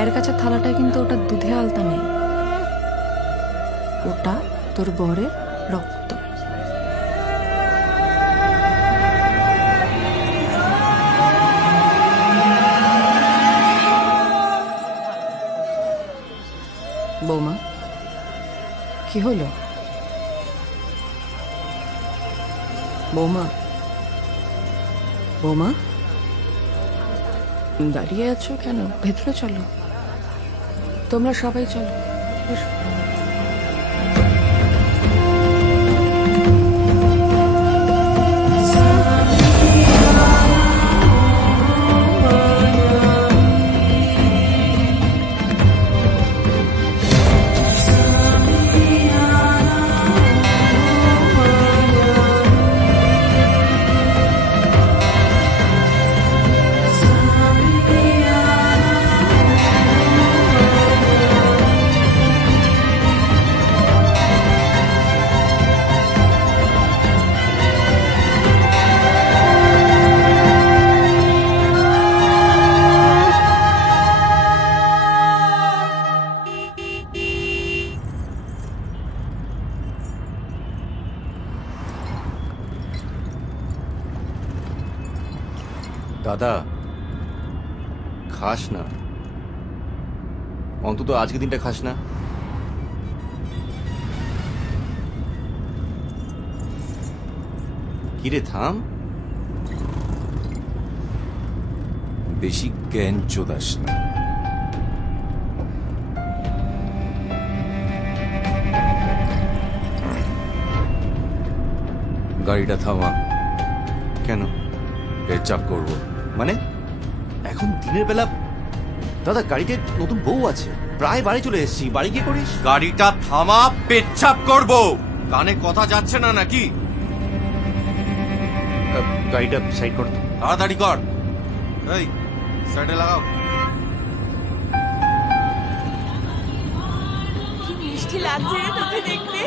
পায়ের কাছে থালাটায় কিন্তু ওটা দুধে আলতা নেই, ওটা তোর বরের রক্ত। বৌমা, কি হলো? বৌমা, বৌমা, দাঁড়িয়ে আছো কেন? ভেতরে চলো, তোমরা সবাই চলো। দাদা, খাস না, অন্তত আজকে দিনটা খাস না। কিরে থাম, বেশি জ্ঞান চোদাস না। গাড়িটা থামা। কেন? পেচাপ করবো। মানে এখন দিনের বেলা? দাদা, গাড়িতে নতুন বউ আছে, প্রায় বাড়ি চলে এসেছি, বাড়ি গিয়ে করিস। গাড়িটা থামা, পেচাপ করবো। কানে কথা যাচ্ছে না নাকি? গাড়িটা সাইড কর, তাড়াতাড়ি কর। এই সাইডে লাগাও। কি মিষ্টি লাগছে তোকে দেখতে।